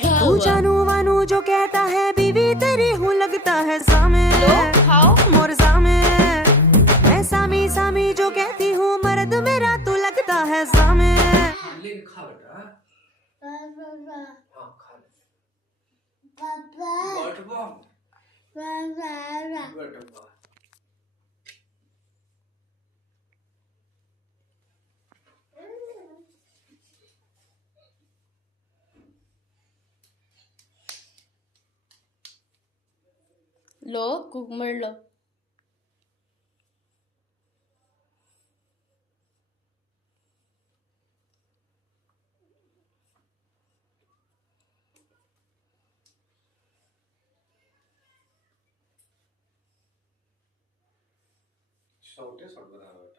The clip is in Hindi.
क्या तू हुआ? जानू वानू जो कहता है बीवी तेरी हूँ लगता है सामे लो खाओ। मोर सामे। मैं सामी सामी जो कहती हूँ मर्द मेरा तू लगता है सामे। लेके खा बेटा। हाँ खा ले। बटवा बटवा। लो कुकमर लो। छोटे शॉट बना रहा है।